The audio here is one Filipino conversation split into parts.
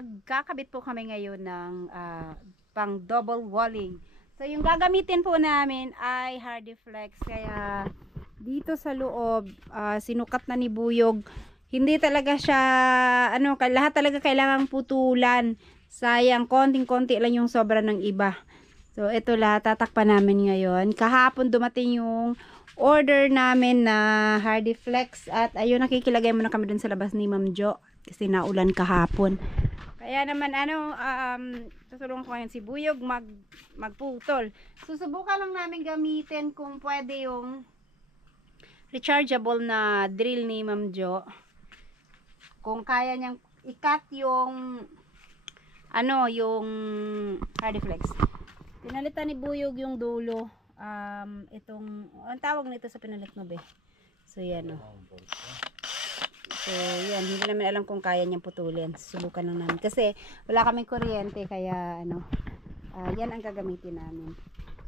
magkakabit po kami ngayon ng pang double walling. So yung gagamitin po namin ay Hardiflex. Kaya dito sa loob, sinukat na ni Buyog. Hindi talaga siya, lahat talaga kailangang putulan. Sayang, konting-konti lang yung sobra ng iba. So ito lahat, tatakpan namin ngayon. Kahapon dumating yung order namin na Hardiflex. At ayun, nakikilagay muna kami dun sa labas ni Ma'am Jo. Kasi naulan kahapon. Kaya naman tutulungan ko ngayon si Buyog magputol. Susubukan lang namin gamitin kung pwede yung rechargeable na drill ni Ma'am Jo. Kung kaya niyang i-cut yung yung Hardiflex. Pinalitan ni Buyog yung dulo. Ang tawag nito sa pinalit mo, be? So yan o. So, yan. Hindi namin alam kung kaya niyang putulin. Subukan lang namin. Kasi, wala kaming kuryente. Kaya, yan ang gagamitin namin.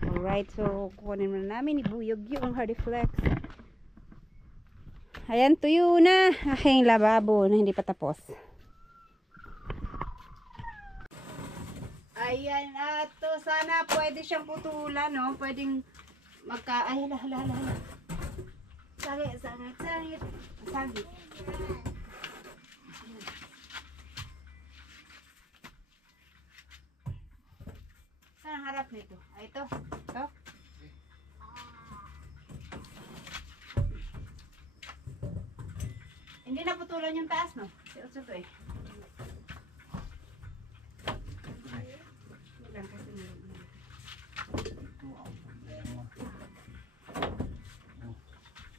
Alright. So, kukunin muna namin ni Buyog yung Hardiflex. Ayan, tuyo na. Aking lababo na hindi pa tapos. Ayan. At sana pwede siyang putulan, no? Pwedeng ay, hala. Sangit. Saan ang harap nito? Ay, ito. Hindi na putulan yung taas, no? Ito eh.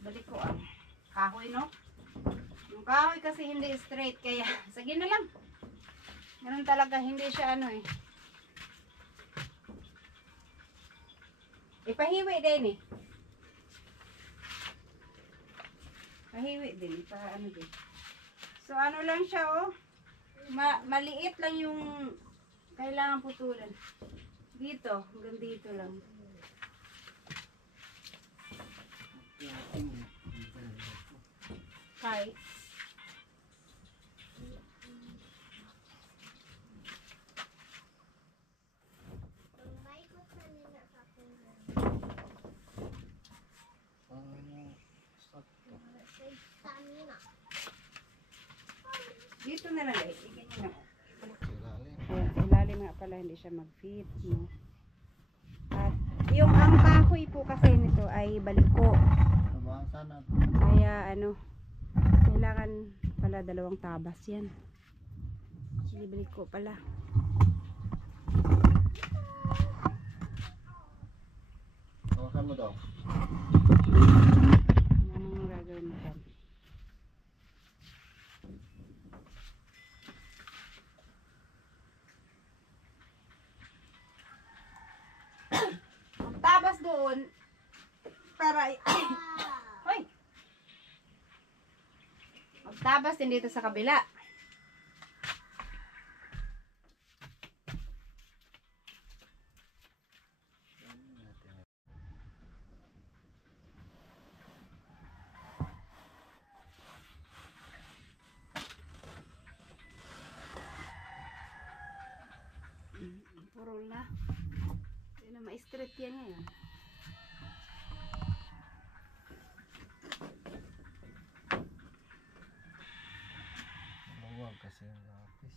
Balik ko ang kahoy, no? Yung kahoy kasi hindi straight, kaya sige na lang. Ganun talaga, hindi siya ipahiwi din eh. Pahiwi din, din. So lang siya, oh. Maliit lang yung kailangan putulan. Dito, hanggang dito lang. Okay. Dito na lang eh. Ganyan na. Ilalim nga pala, hindi siya mag-fit, no? At yung ang kahoy po kasi nito ay baliko. Kaya kailangan pala 2 tabas yan. Sige, baliko pala. Tawakan mo daw. Anong gagawin mo dyan? Ang tabas doon para hoy! Magtabas din dito sa kabila. Purol na. Hindi na ma-straight yan ngayon. Huwag kasi yung lapis.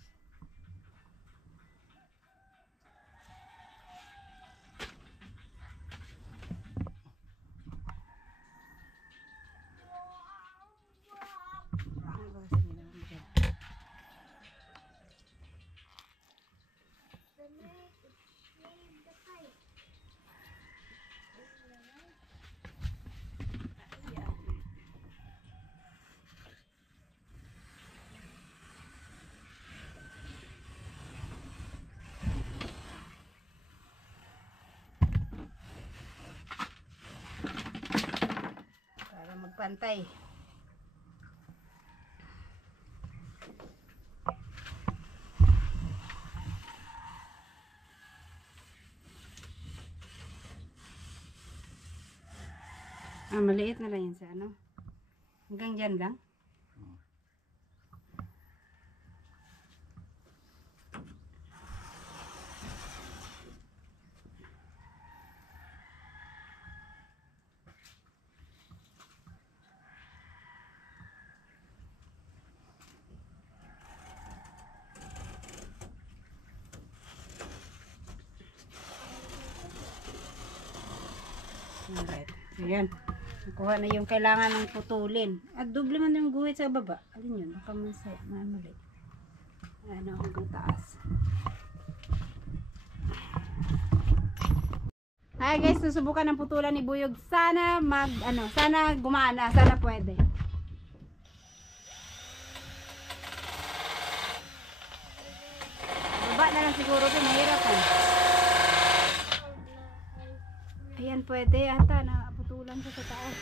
Pantay. Maliit na lang yan sa hanggang dyan lang. Alright. Ayan. Nakuha na yung kailangan ng putulin. At doble man yung guhit sa baba. Alin yun? Baka mamali. Ano, hanggang taas. Hi guys, susubukan ng putulan ni Buyog. Sana sana gumana, sana pwede. Baba na lang siguro ito, mahirapan. Ayan, pwede ata na putulan siya sa taas.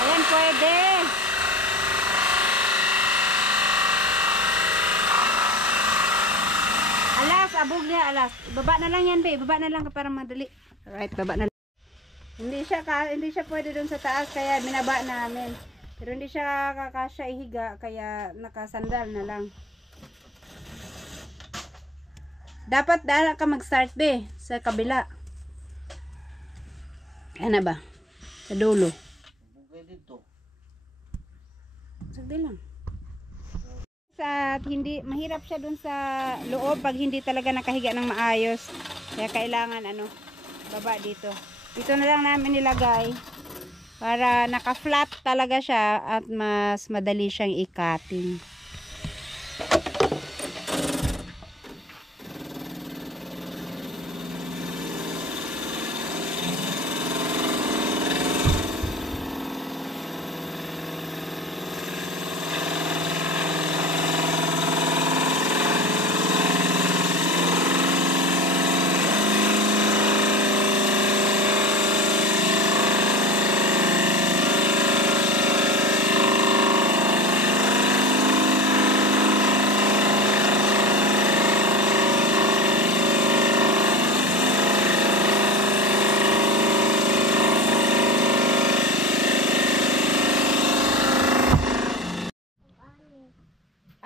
Ayan, pwede. Alas, abog niya, alas. Baba na lang yan, babe. Baba na lang para madali. Alright, baba na lang. Hindi siya pwede doon sa taas kaya binaba namin. Pero hindi siya kakasya ihiga kaya nakasandal na lang. Dapat dala ka mag-start be sa kabila. Ano ba? Sa dulo. Pwede dito. Sagdi lang. At hindi mahirap siya dun sa loob pag hindi talaga nakahiga ng maayos. Kaya kailangan baba dito. Dito na lang namin nilagay para naka-flat talaga siya at mas madali siyang i-cutting.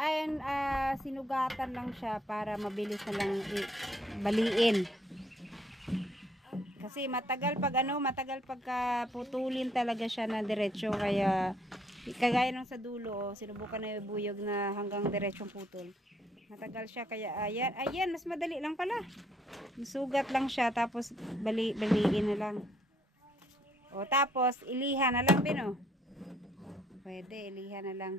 Ayan, sinugatan lang siya para mabilis na lang baliin. Kasi matagal pagka putulin talaga siya na diretso kaya kagaya nung sa dulo, sinubukan na yung Buyog na hanggang diretsong putol. Matagal siya kaya ayan, mas madali lang pala. Sugat lang siya tapos baliin na lang. O tapos iliha na lang din oh. Pwede iliha na lang.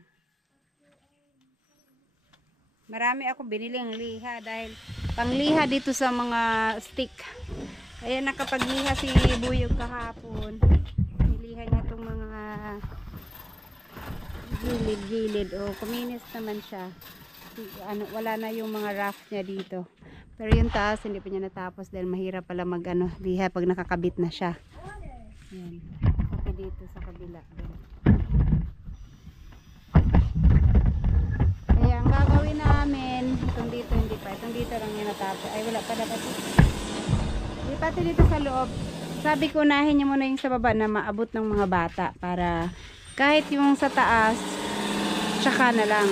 Marami ako biniling liha dahil pangliha dito sa mga stick. Ayan, nakapagliha si Buyog kahapon. Niliha niya itong mga gilid-gilid. O, kuminis naman siya. Wala na yung mga rough niya dito. Pero yung taas, hindi pa niya natapos dahil mahirap pala liha pag nakakabit na siya. Ayan. Pati dito sa kabila. Kaya ang gagawin namin, itong dito hindi pa, itong dito lang yan natapos. Ay wala pa dapat. Di pati dito sa loob. Sabi ko unahin niyo muna yung sa baba na maabot ng mga bata para kahit yung sa taas, tsaka na lang.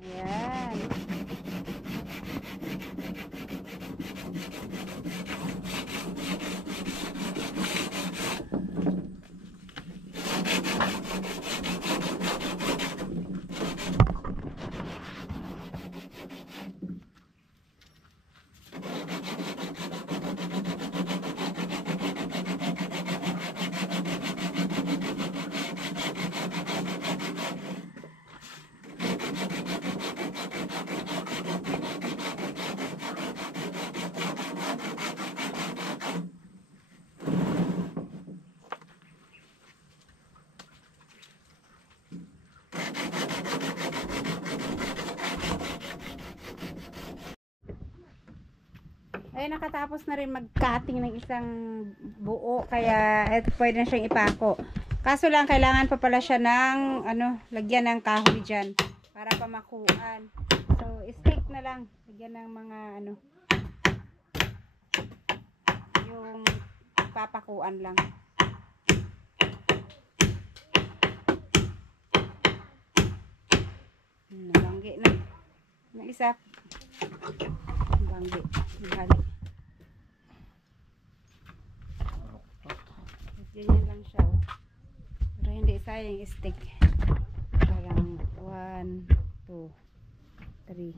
Ayan. Ay, nakatapos na rin mag-cutting ng isang buo. Kaya, ito pwede na siyang ipako. Kaso lang, kailangan pa pala siya ng, lagyan ng kahoy dyan. Para pamakuan. So, stick na lang. Lagyan ng mga, yung papakuan lang. Nabanggi na. Yung isa. Nabanggi. Nabanggi. Ganyan lang siya. Pero hindi sayang stick. Parang 1, 2, 3.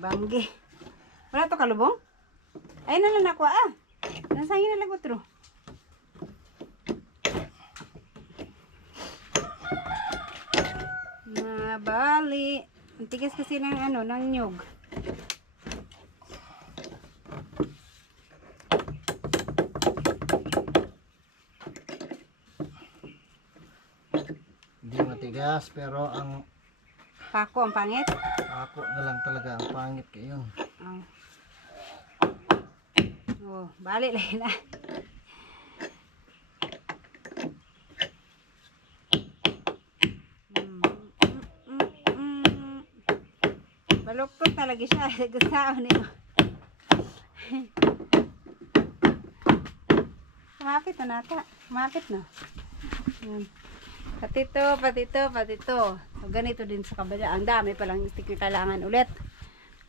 Bangge. Wala to kalubong? Ay na lang ako ah. Nasangin na lang ko tro. Mabali. Ang tigas kasi ng ano, ng nyug. Hindi matigas pero ang Pako ang pangit. ako na lang talaga ang pangit kayon. Oh, balik lang na. Baluktot talaga siya. Gusto niyo. Kumapit na nata. Kumapit na. Yan. Patito. So, ganito din sa kabila. Ang dami palang stick na kailangan ulit.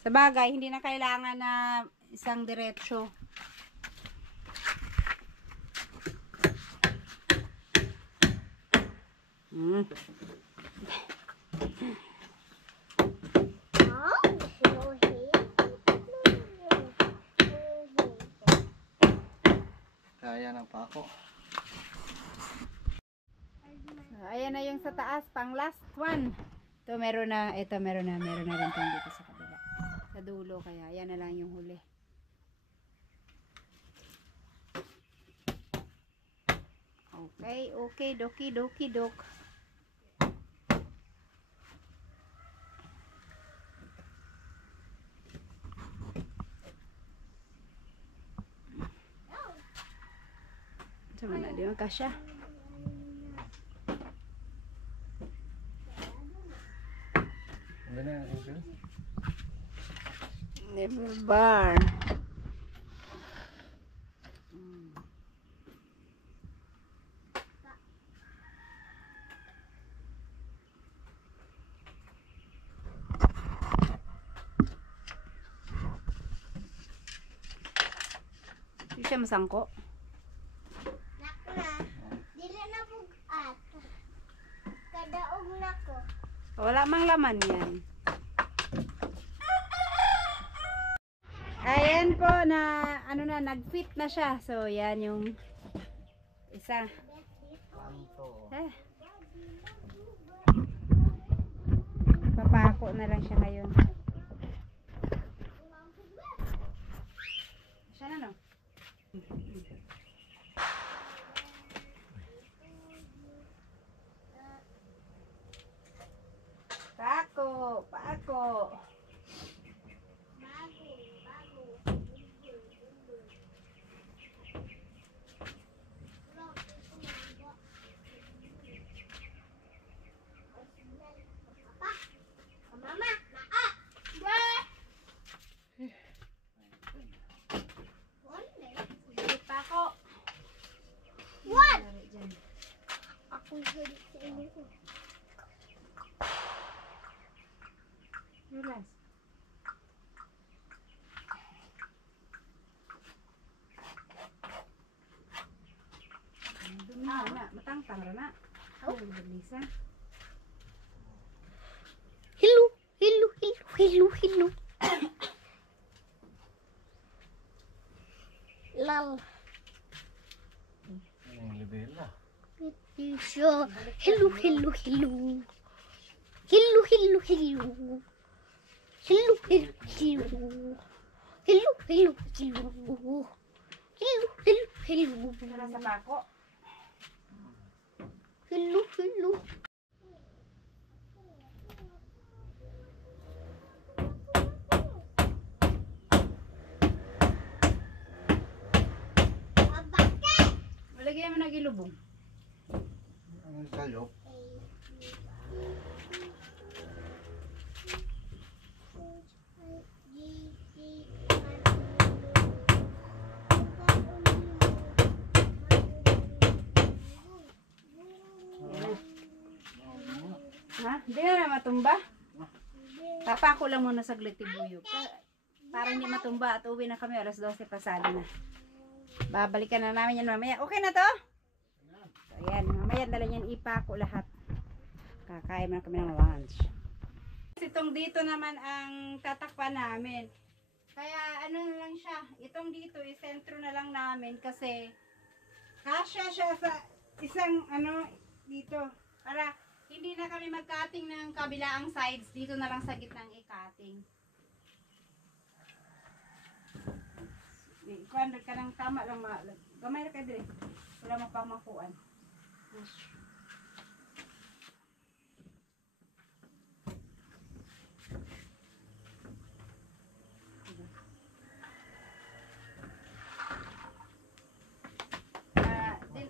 Sa bagay, hindi na kailangan na isang diretsyo. Kaya ng pako. So, ayan na yung sa taas, pang last one. Ito meron na rin tong dito sa kabila. Sa dulo, kaya ayan na lang yung huli. Okay, doki dok. Sama na di magkasya. Never bar. Hindi siya masangko. Dili na bugat. Kadaog na ko. Wala mang laman yan. Ayan po na nag-fit na siya. So yan yung isa. Papako na lang siya ngayon. Siya na no? Pako. Mama, naa. Pako. What? Ako huli sa inyo. Relax. Matangtang na. Oh, bilisan. Hello. Lal. Ang libela. Hello. Tara sa pako. lagyan mo na gilubong. Ang salok. Ha? Hindi na matumba? Tapa ko lang muna saglit tibuyog. Para hindi matumba at uwi na kami. Alas 12 pasado na. Babalikan na namin yan mamaya. Okay na to? So, ayan. Mamaya dala niyan ipako lahat. Kakain na kami ng lunch. Itong dito naman ang tatakpan namin. Kaya ano na lang siya. Itong dito isentro na lang namin kasi kasya siya sa isang ano dito. Para hindi na kami mag-cutting ng kabilaang sides. Dito na lang sa gitnang i-cutting. Kuan ka ng tama lang. Gamay na ka din. Wala mapamakuan.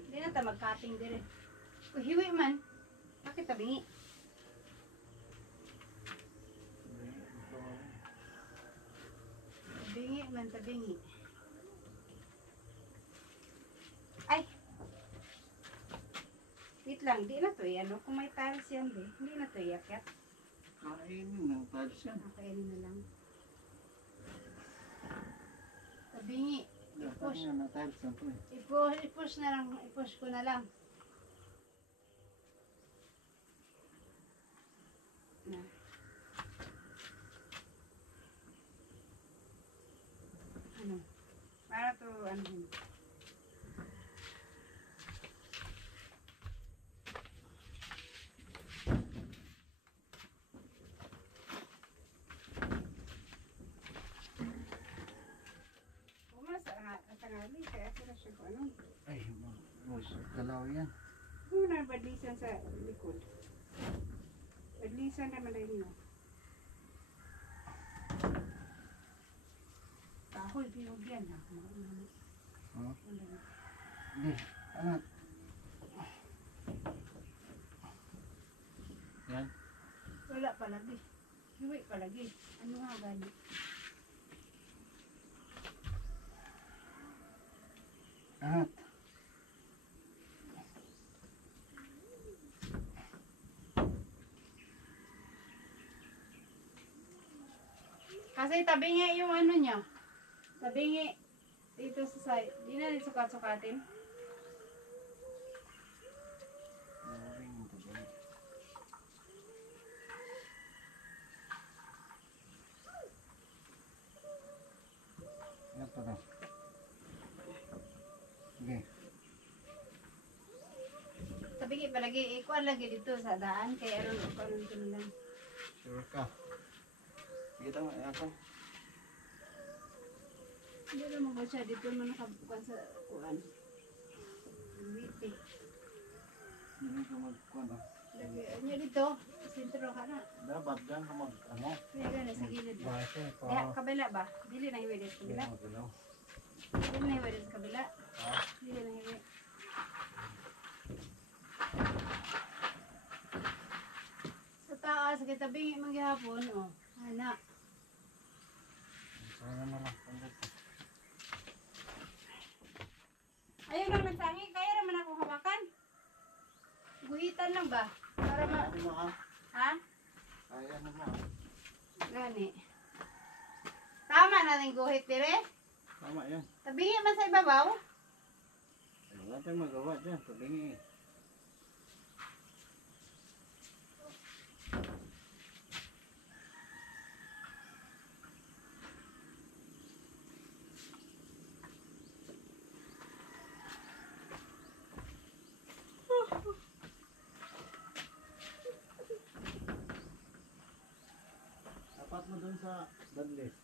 Di na ta mag-cutting din. Hiwi man. Bakit tabingi? Tabingi man, tabingi. Ay! Wait lang, di na to ano. Kung may tiles yan hindi na to yakyat. Kainin ng tiles yan. Nakainin na lang. Tabingi. I-push. Na tiles yan to eh. I-push na lang. I-push ko na lang. Na. Ano? Para to ano yun? Tangali, kaya sila siya ko ano. Ay, galaw yan. Muna badlisan sa likod. Badlisan naman rin no. Kahoy, bilog yan ha. Oh. Hindi, angat. Yan. Wala palagi. Hiwi palagi. Ano nga gani? Angat. Kasi tabingi yung ano niya. Tabingi dito sa side. Di na rin sukat-sukatin. Yan pa na. Okay. Tabingi palagi. Ikuan lagi dito sa daan. Kaya aron ko na lang. Sure ka. Sige tama, ako. Hindi naman ko siya. Dito naman nakabukan sa kuan. Witi. Hindi ka magkuhan ah. Lagi niya dito. Sentro ka na. Dapat dyan ka mag, ano? Kaya gano'n sa gilid ba? Base pa. Kaya kabila ba? Dili na hiwi dito sa kabila. Galaw. Dili na hiwi dito sa kabila. Dili na hiwi. Sa taas, kita bingi maghihapon, oh. Anak. Sana na lang. Pandit. Ayaw lang nagsangi. Kaya naman ako hawakan. Guhitan lang ba? Para ma... Ano mo ah? Ha? Kaya na mo ah. Gani. Tama na rin guhit dire. Tama yan. Tabingi man sa ibabaw. Wala tayong magawa dyan. Tabingi eh. Tapat mo dun sa badlis.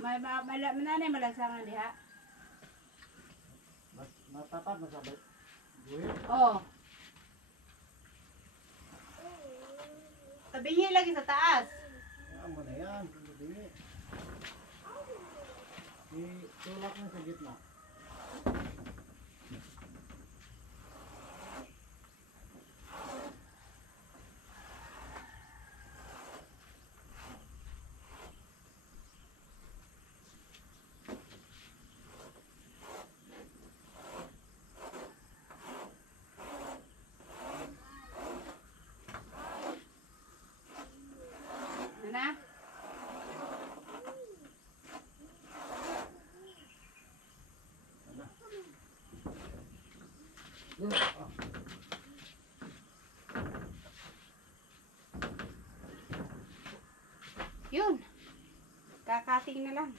May mananay malansangan diha. Matapat mo sa badlis. Buhit. Oh. Tabingi lagi sa taas. Kaya mo na yan. Tabingi. Itulak mo sa gitna. Na? Yun. Kakating na lang.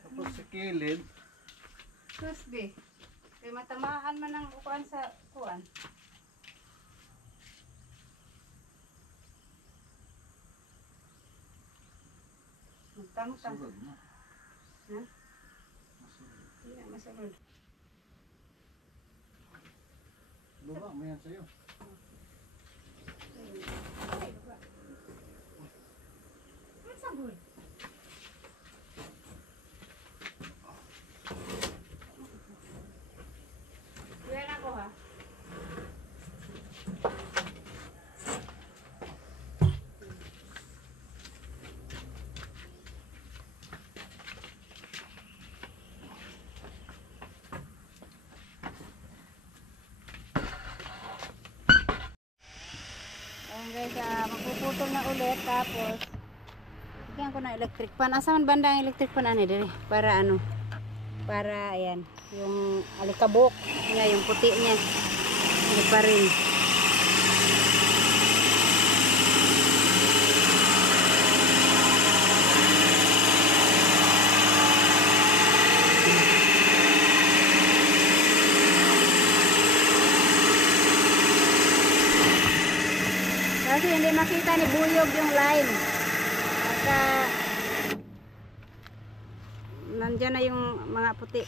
Tapos sa kilid, Kusbe. Kaya matamaan man ang ukuan sa kuan. Magtangtang. masulod na. Ha? Masulod. Hindi na masunod. Baba mo yan sa'yo. Ay, baba. Ang sabon. Kuya na ko ha. Ayan guys, magpuputol na ulit tapos bigyan ko ng electric pan. Asa man banda ang electric pan ani dire? Para ano? Para ayan, yung alikabok niya, yung puti niya. Ano pa rin. Kasi hindi makita ni Buyog yung line. At nandyan na yung mga puti.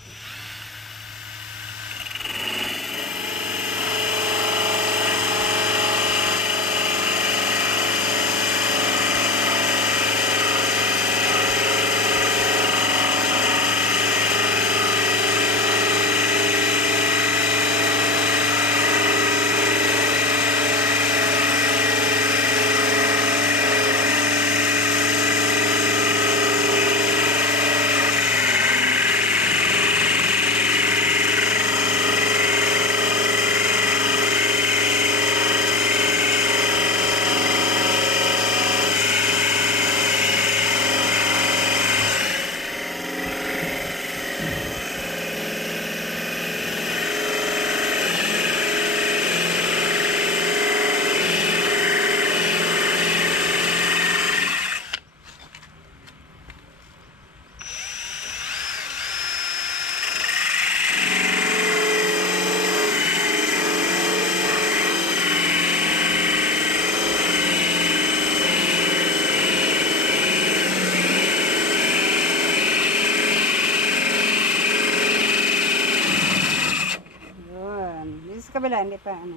Kabila, hindi pa ano.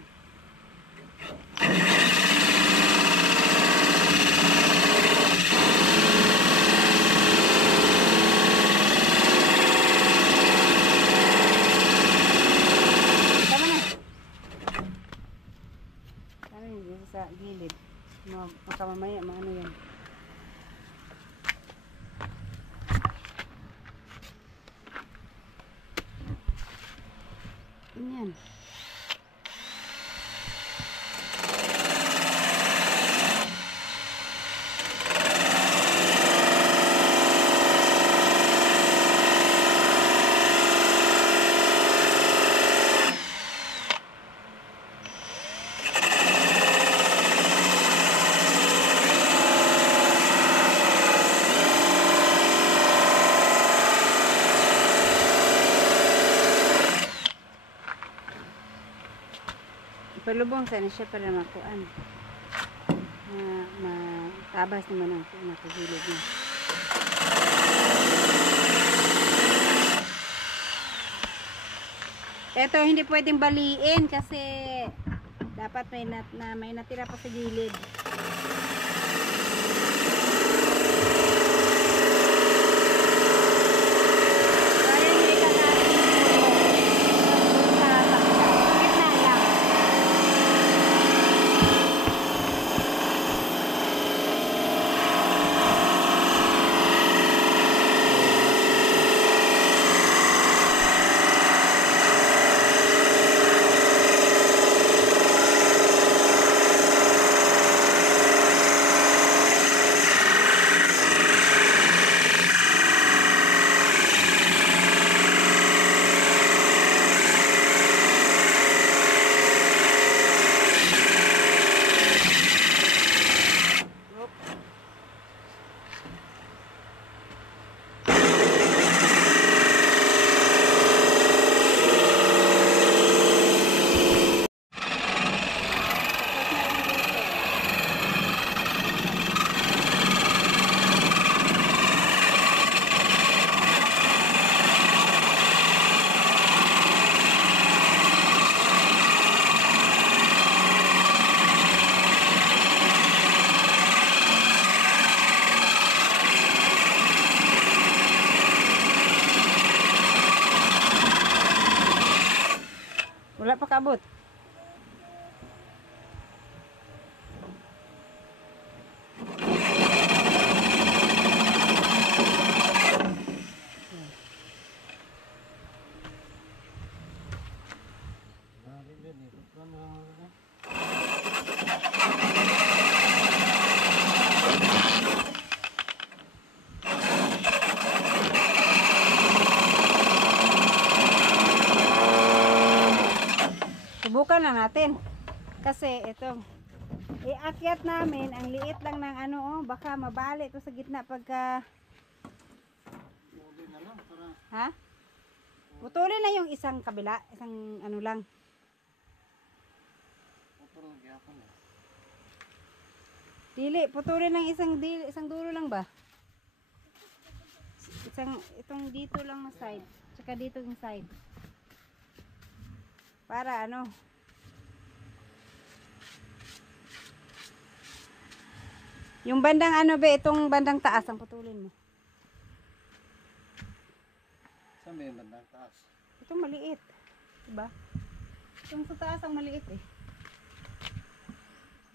Tama na. Ano yun, sa gilid. Makamamaya, maano yan. Yan. Palubong sana siya para makuan. Matabas naman ang nakagilid niya. Ito hindi pwedeng baliin kasi Dapat may natira pa sa gilid. Wala pa kaabot. Subukan lang natin. Kasi ito, iakyat namin, ang liit lang ng ano, oh, baka mabali ito sa gitna pagka... Ha? Putulin na yung isang kabila, isang ano lang. Dili, putulin lang isang dulo lang ba? Itong dito lang na side, tsaka dito yung side. Para ano? Yung bandang ano ba, itong bandang taas ang putulin mo. Saan ba yung bandang taas? Itong maliit. Diba? Itong sa taas ang maliit eh.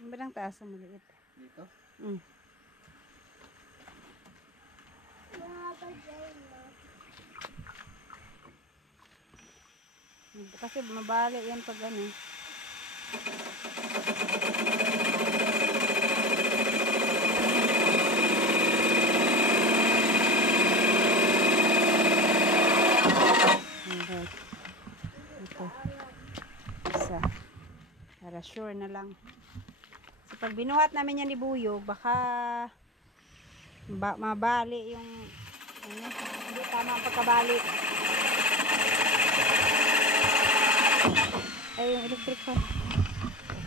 Yung bandang taas ang maliit. Dito? Mm. Kasi mabali yan pag ano. Ito. Isa. Para sure na lang. So pag binuhat namin yan ni Buyo, baka mabali yung ano, hindi tama ang pagkabali. Ay, yung electric fan.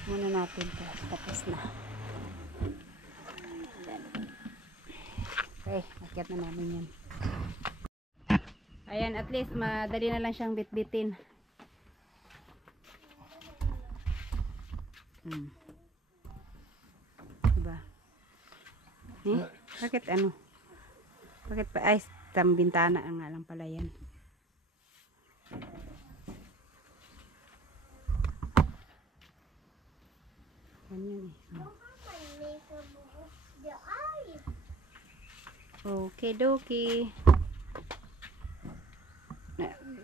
Muna natin ito. Tapos na. Okay, akyat na namin yan. Ayan, at least madali na lang siyang bitbitin. Diba? Eh, bakit ano? Bakit pa? Ay, bintana nga lang pala yan. Ganyan eh. Okay, dokie.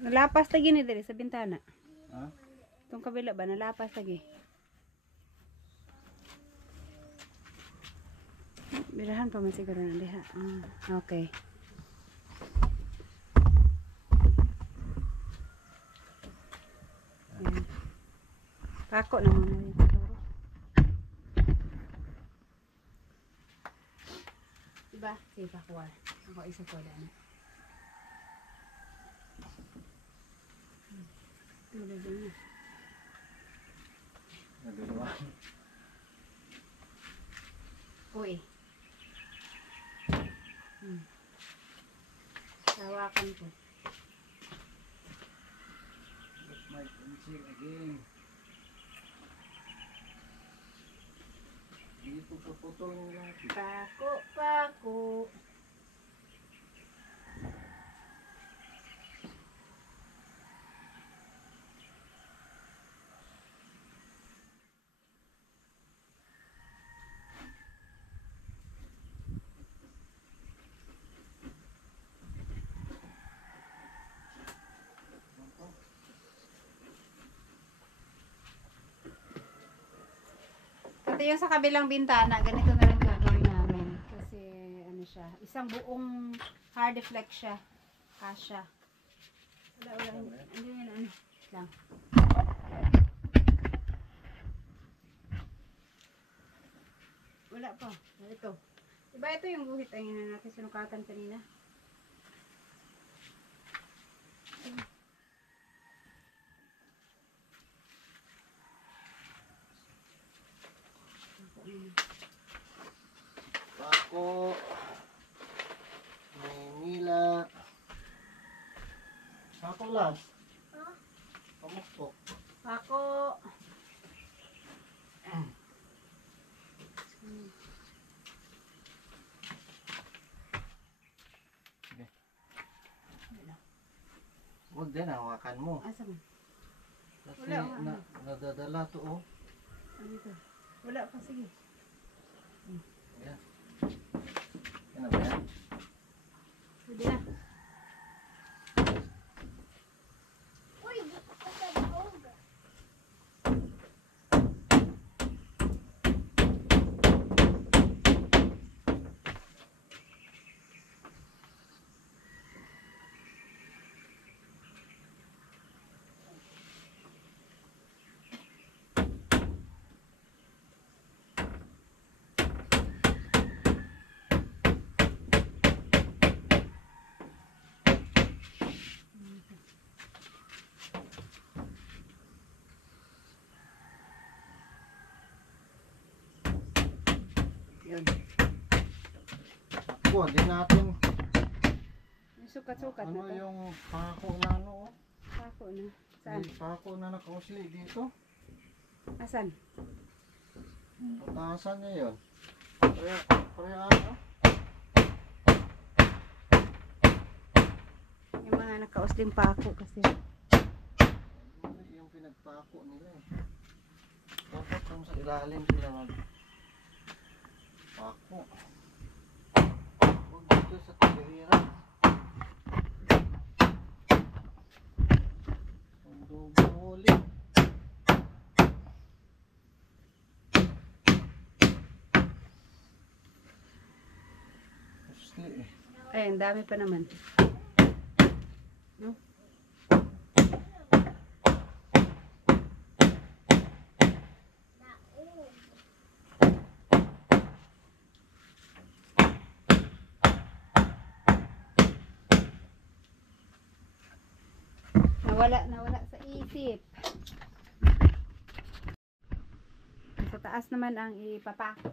Nalapas lagi ni diri sa bintana. Ha? Itong kabila ba nalapas lagi? Birahan pa man siguro na diha. Okay. Ayan. Pako na muna yun siguro. Diba? Sige, pakuha. Ako isa ko na. Tulad din na. Nagagawa. Uy. Hawakan ko. My pencil again. Putol mo lang. Pako, pako. Ito yung sa kabilang bintana, ganito na lang gagawin namin. Kasi ano siya, isang buong hard deflect siya. Kasha. Wala. Ano yun, ano lang. Wala pa. Ito. Diba ito yung guhit ay natin sinukatan kanina? Pako. Maynila. Pako lang. Huh? Pamukpok. Pako. Huwag din, hawakan mo. Asa mo? Kasi Wala, nadadala to, oh. Ano ito? Wala pa, sige. Yan. Yan na ba yan? Pwede na. Uy, di ko pa sa daog. Yan. Ako, din natin. Yung sukat-sukat na Ano to. yung pako na ano, oh. Pako na. Saan? May pako na nakausli dito. Asan? Patasan niya yun. Pare ano? Yung mga nakausling pako kasi. Yung pinagpako nila eh. Dapat kung sa ilalim sila mag pako. Huwag dito sa tagiliran. Ang duguli. Usli eh. Ay, ang dami pa naman. No? Daog. Nawala sa isip. Sa taas naman ang ipapako.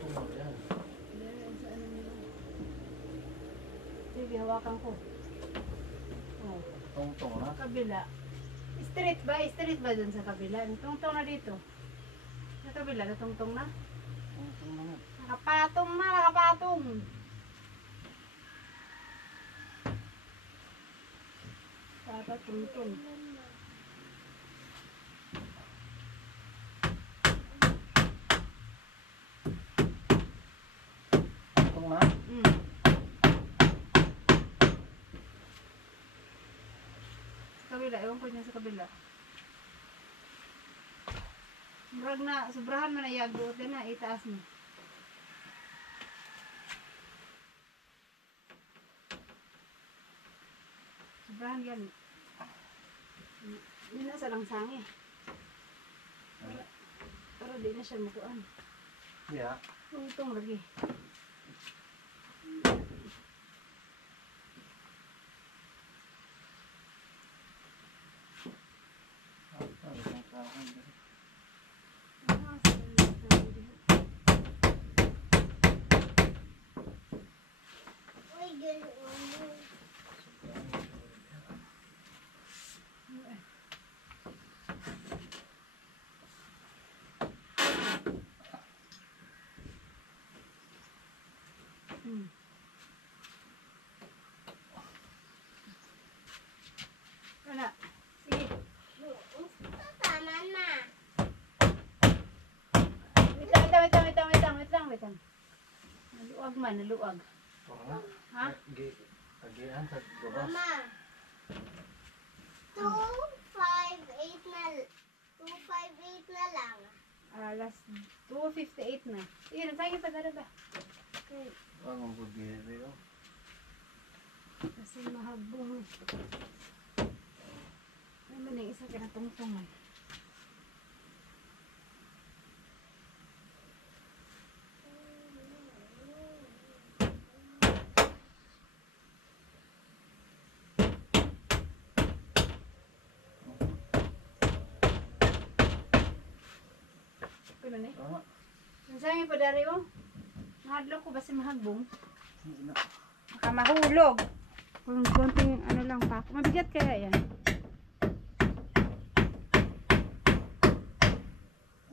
Tungkol yan. Sige, hawakan ko. Oh, Tungtong na. kabila. Straight ba? Straight ba dun sa kabila? Tungtong na dito. Sa kabila, natungtong na. Tungtong na nga. Nakapatong na, nakapatong. Dapat tungtong. Tungtong na. Sa kabila, ewan ko niya sa kabila. Murag na, sobrahan mo na yago. Din na, itaas mo. Sobrahan yan. Yun na sa langsangi. Para di na siya makuan. Yeah. Tungtong lagi. Luag man, luag. Para Ha? Agian sa gabas. Mama. 258 na 258 na lang. Alas 2:58 na. Sige, nagsayin pa dara ba? Okay. Ang bugiri oh. Kasi mahabong. Ay, man yung isa kinatungtungan. Ano na eh? Tama. Nagsayin pa dara yun. Mahadlok ko ba si mahagbong? Hindi na. Baka mahulog. Kung konting ano lang pa. Mabigat kaya yan.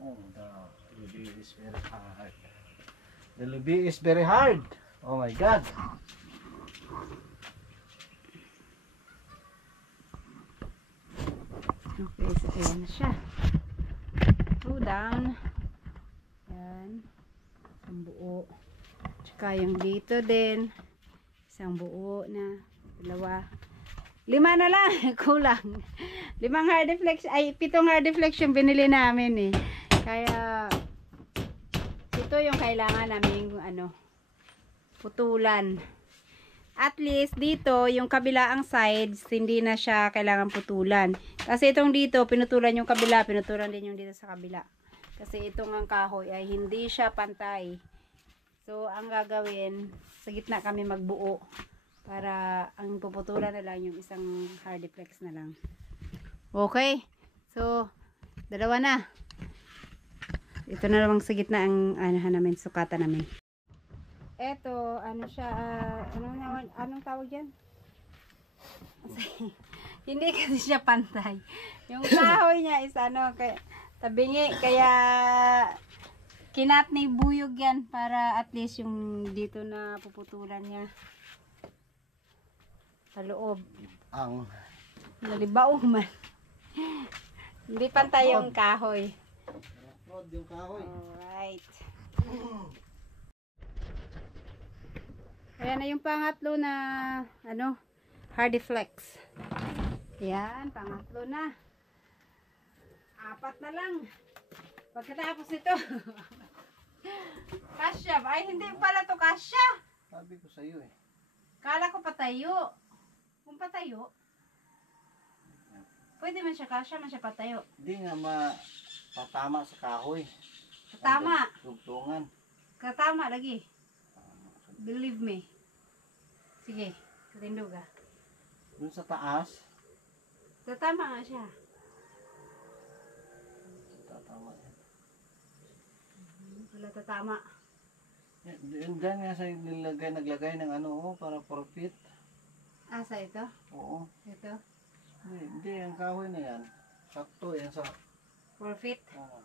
Oh, the lubi is very hard. The lubi is very hard. Oh my God. Okay, so ayan na siya. Go down. Ayan. Isang buo. Tsaka yung dito din. Isang buo na. Dalawa. 5 na lang. Kulang. 5 hard deflection. Ay, 7 hard deflection binili namin eh. Kaya, ito yung kailangan namin ano, putulan. At least dito, yung kabilaang sides, hindi na siya kailangan putulan. Kasi itong dito, pinutulan yung kabila, pinutulan din yung dito sa kabila. Kasi itong ang kahoy ay hindi siya pantay. So, ang gagawin, sa gitna kami magbuo. Para ang puputulan na lang yung isang hardiplex na lang. Okay. So, dalawa na. Ito na lang sa gitna ang namin, sukatan namin. Eto, ano siya, anong tawag yan? Hindi kasi siya pantay. Yung kahoy niya is tabingi, kaya kinat ni buyog yan para at least yung dito na puputulan niya sa loob. Ang Nalibaw man. Hindi pantay yung kahoy. rod yung kahoy. Alright. Ayan na yung pangatlo na hardiflex. Ayan, pangatlo na. 4 na lang. Pagkatapos nito. Kasya ba? Ay, hindi pala to kasya. Sabi ko sa iyo eh. Kala ko patayo. Kung patayo, pwede man siya kasya, man siya patayo. Hindi nga patama sa kahoy. Katama. Tugtungan. Katama lagi. Believe me. Sige, katindog ka. Dun sa taas. Tatama nga siya. Tatama yan. Wala tatama. Yun dyan nga sa naglagay ng para profit. Asa ito? Oo. Ito? Hindi, ang kahoy na yan. Sakto yan sa... Profit? Oo.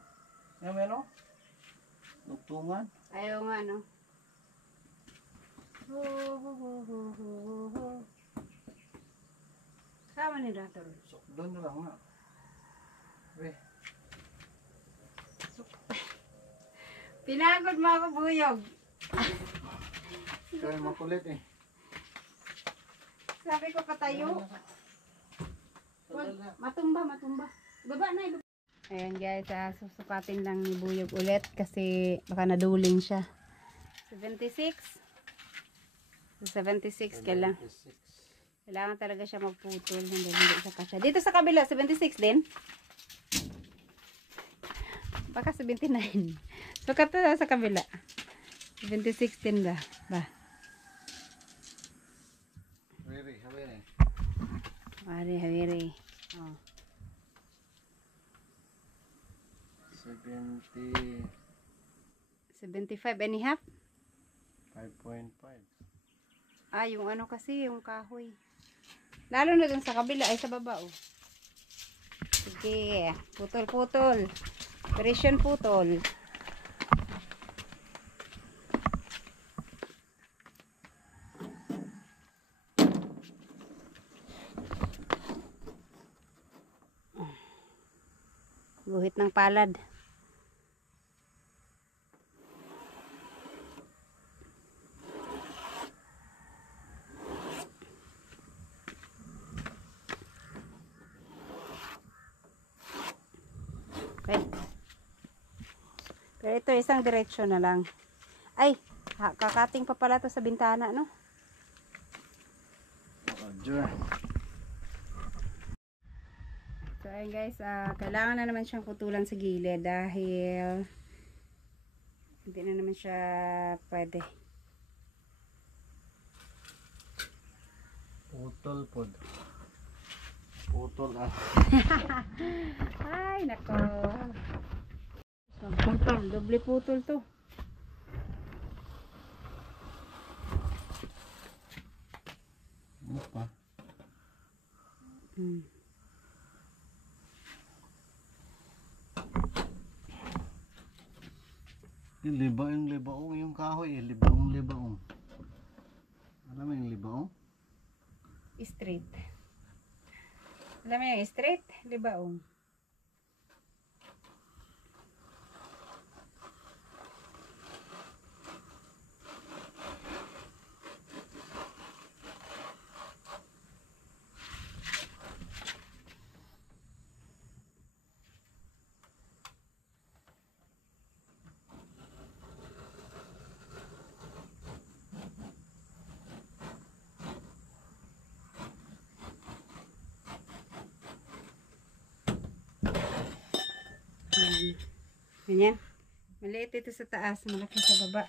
Yan meron? Tugtungan. Ayaw nga, no? Ho, ho, ho, ho, ho, ho. Sama ni Dator. So, doon na lang na. Pinagod mo ako, buyog. Kaya makulit eh. Sabi ko patayo. Matumba. Baba na, ibaba. Ayan guys, susukatin lang ni Buyog ulit kasi baka naduling siya. 76. 76 kailangan. Kailangan talaga siya magputol. Hindi siya kasya. Dito sa kabila, 76 din. Baka 79. Sukat na sa kabila. 76 din ba? Hawiri. Oh. 75 and a half? 5.5. Ah, yung kasi, yung kahoy. Lalo na dun sa kabila, ay sa baba, oh. Sige, putol. Operation putol. Guhit ng palad. Ito, isang diretsyo na lang. Ay, kakating pa pala to sa bintana, no? Roger. So, ayun guys, kailangan na naman siyang putulan sa gilid dahil hindi na naman siya pwede. Putol pod. Putol ah. Ay, nako. Putol, doble putol to. Ano pa? Yung libaong yung kahoy libaong. Alam mo yung libaong? Straight. Alam mo yung straight? Libaong. Ganyan. Maliit ito sa taas, malaki sa baba.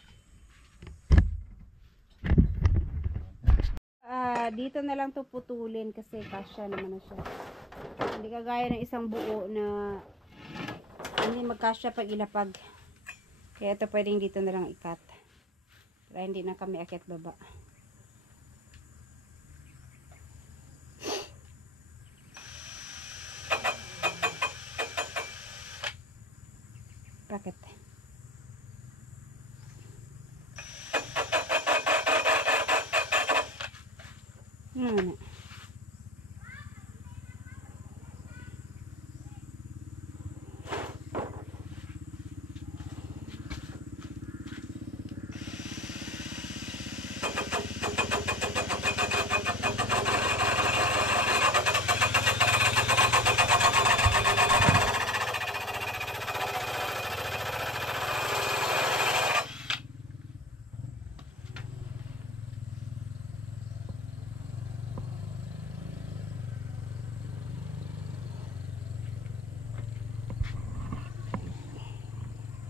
Dito na lang to putulin kasi kasya naman na siya. Hindi kagaya ng isang buo na hindi magkasya pag ilapag. Kaya ito pwedeng dito na lang ikat. Para hindi na kami akit baba. Bakit? Ano na?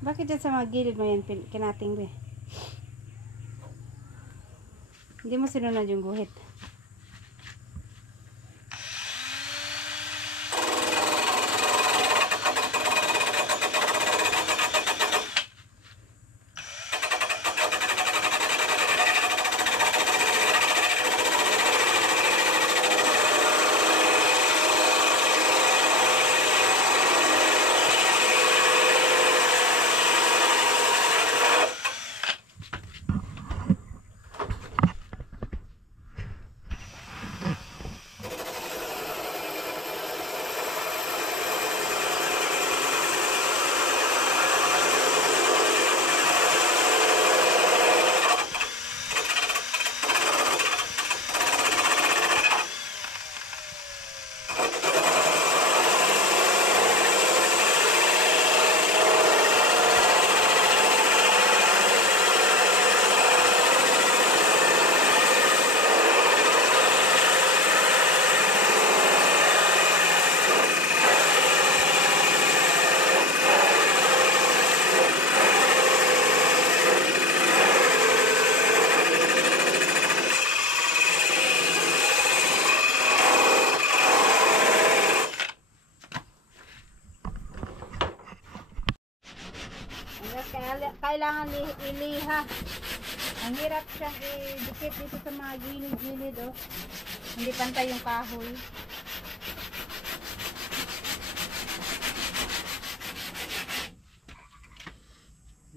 Bakit dyan sa mga gilid mo yan kinating be? Hindi mo sinunod yung guhit. Kailangan iliha. Ang hirap siyang idikit dito sa mga gilid-gilid, oh. Hindi pantay yung kahoy.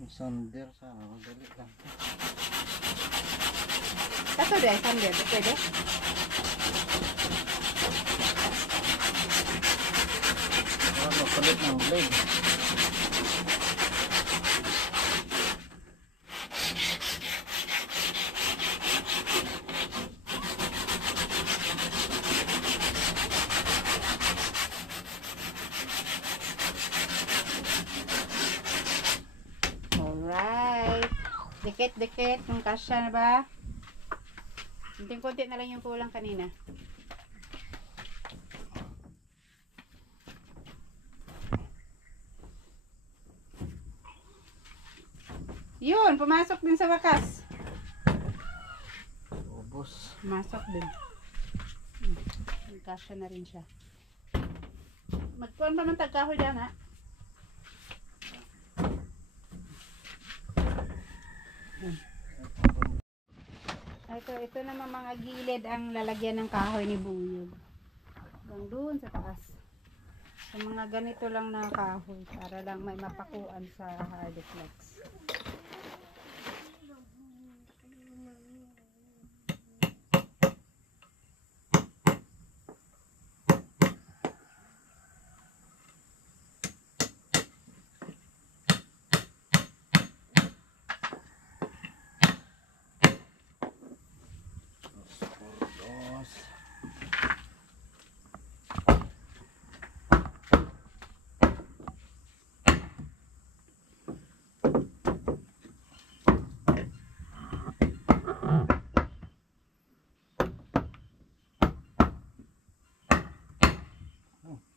Yung sander sana, madali lang. Kaso din, sander, pwede? Para mapalit ng blade. Dikit-dikit. Yung kasya na ba? Kunti-kunti na lang yung kulang kanina. Yun, pumasok din sa wakas. Ubos. Pumasok din. Kasya na rin siya. Magkuhan pa man tagkahoy dyan ha. Ito naman mga gilid ang lalagyan ng kahoy ni Buyog. Hanggang doon sa taas. Sa mga ganito lang na kahoy para lang may mapakuan sa hardiflex. Dos.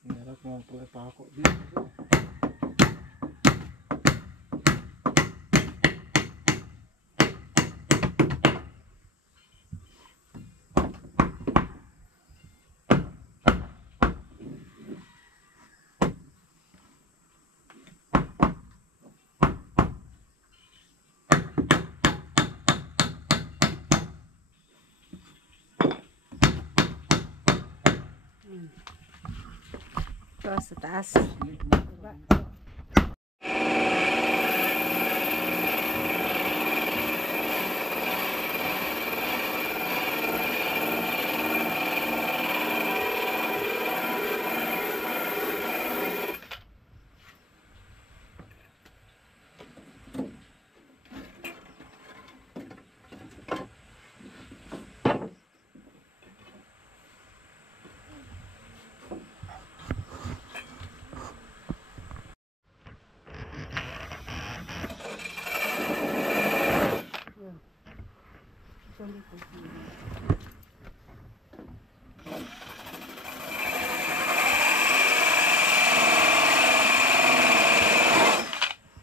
Hirap naman pala pa ako dito. Ito sa taas. Diba?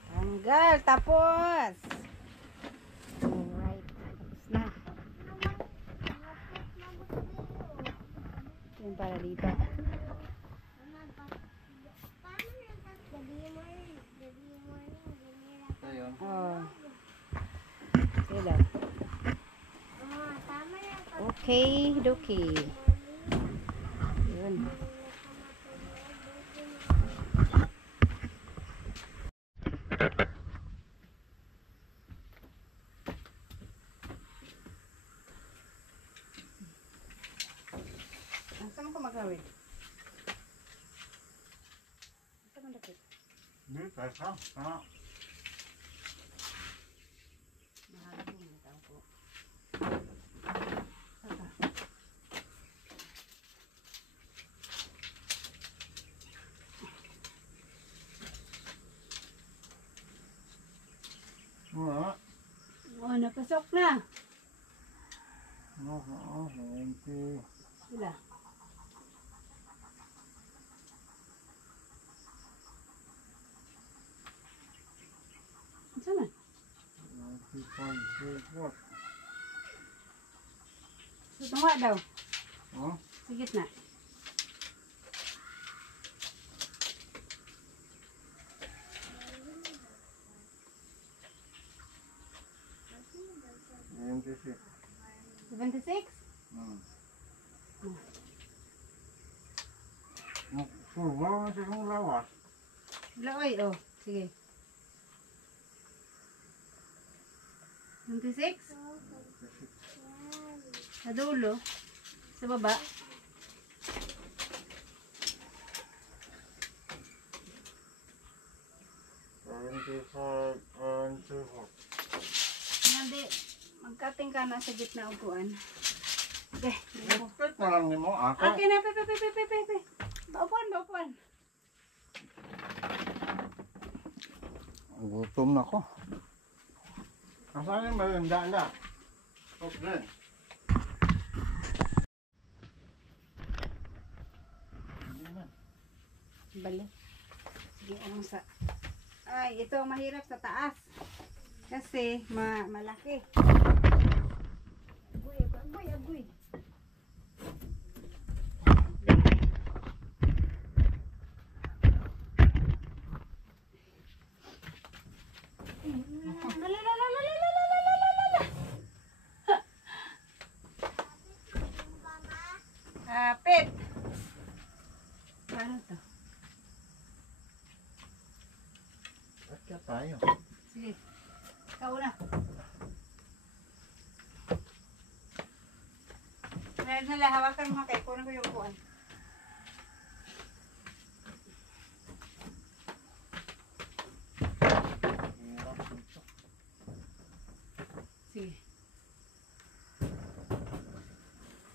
Tanggal, tapos. Alright, tapos na. Yan para dito. Ayun. Oh. Sila. Okay, dokie. Yun. Saan mo magawin? Saan mo dakit? Hindi, kaya ka. Mahal mo mga tao po. Oo. Oh, napasok na. Oo, thank you. Sila. Saan na? Tunga daw. Oh, Sige na. ayun kasi. 76? Surbaw na siya ng lawas. Laoy, oh. Sige. 26? Sa dulo. Sa baba. Hindi. Magkating ka na sa gitna upuan. Okay. Respect na lang ni mo ako. Okay na. Pe. Baupuan. Gutom na ko. Asan yung maganda na? Oh, good. Balik. Sige, anong sa... Ay, ito mahirap sa taas. Kasi malaki. Agoy, agoy, agoy. Pet. Paano to? Ba't ka tayo? Sige. Ikaw na. Dahil nala, hawakan mo kay kunin ko yung kuwan. Hirap ito. Sige.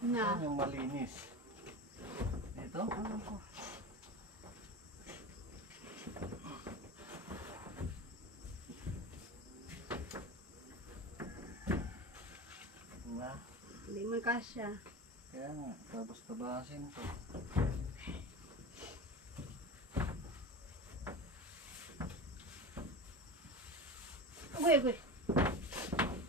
Ano Na. yung malinis? Ito? Ano ko? Na. Hindi mo kasya. Kaya nga, tapos tabasin to. Uy, uy.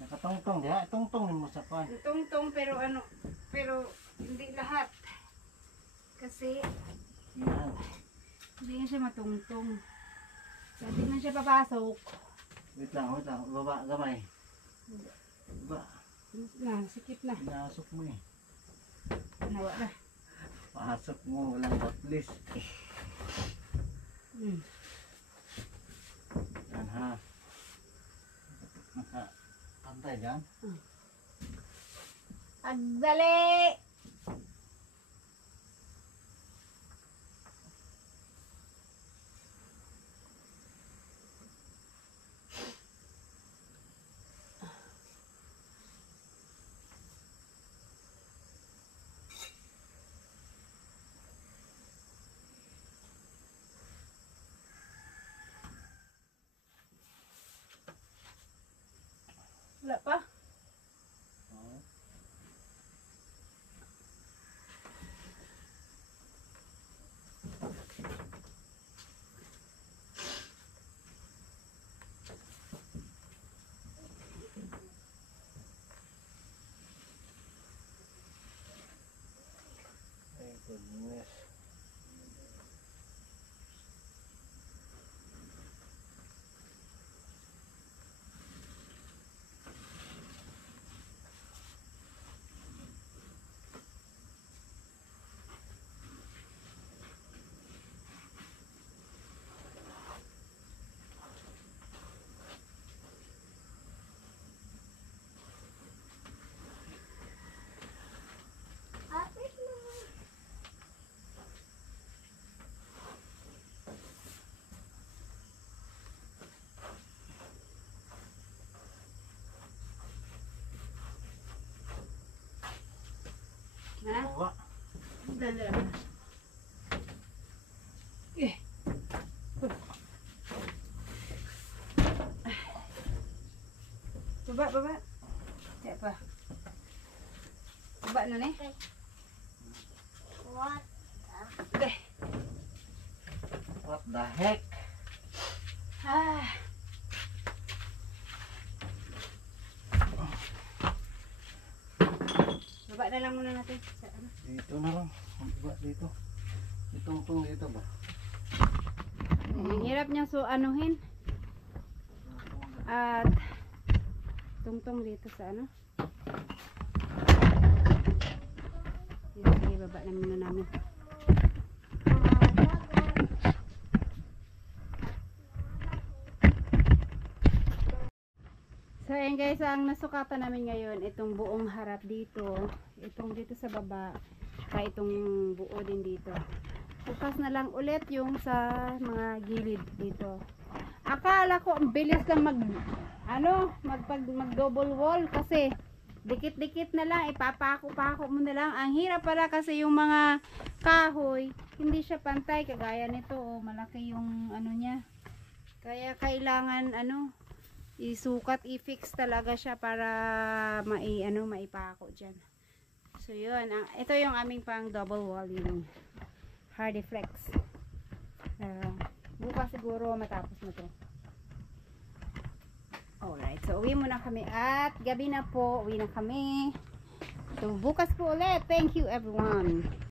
Nakatungtong, di ha? Tungtong mo sa pan. Tungtong pero ano, pero hindi lahat. Kasi Yan. hindi na siya matungtong. Kaya hindi na siya papasok. Wait lang, wait lang. Baba, gamay. Baba. Na, sikip na. Pinasok mo eh. Nawa na. Pasok mo, walang batlis. Yan ha. Nakapantay dyan. Agdali! Wala pa? Oh. Ay, goodness. Apit naman. Ha? Baba. Dala. Eh. Baba, baba. Kaya pa. Baba na ni. What? Okay. What the heck? Ah. Baba na lang muna natin. Sa ano? Dito na lang. Baba dito. Itong dito ba? Ang hirap niya so anuhin. At tungtong dito sa ano. Sige, baba na muna namin. So ayan guys, ang nasukatan namin ngayon, itong buong harap dito, itong dito sa baba, kaya itong buo din dito. Bukas na lang ulit yung sa mga gilid dito. Akala ko ang bilis lang mag double wall kasi dikit-dikit na lang, ipapako-pako mo na lang. Ang hirap pala kasi yung mga kahoy, hindi siya pantay kagaya nito, oh, malaki yung ano niya. Kaya kailangan isukat, i-fix talaga siya para maipako dyan. So yun, ito yung aming pang double walling Hardiflex. Bukas siguro matapos na to. Alright, so uwi muna kami at gabi na po, uwi na kami. So bukas po ulit. Thank you everyone.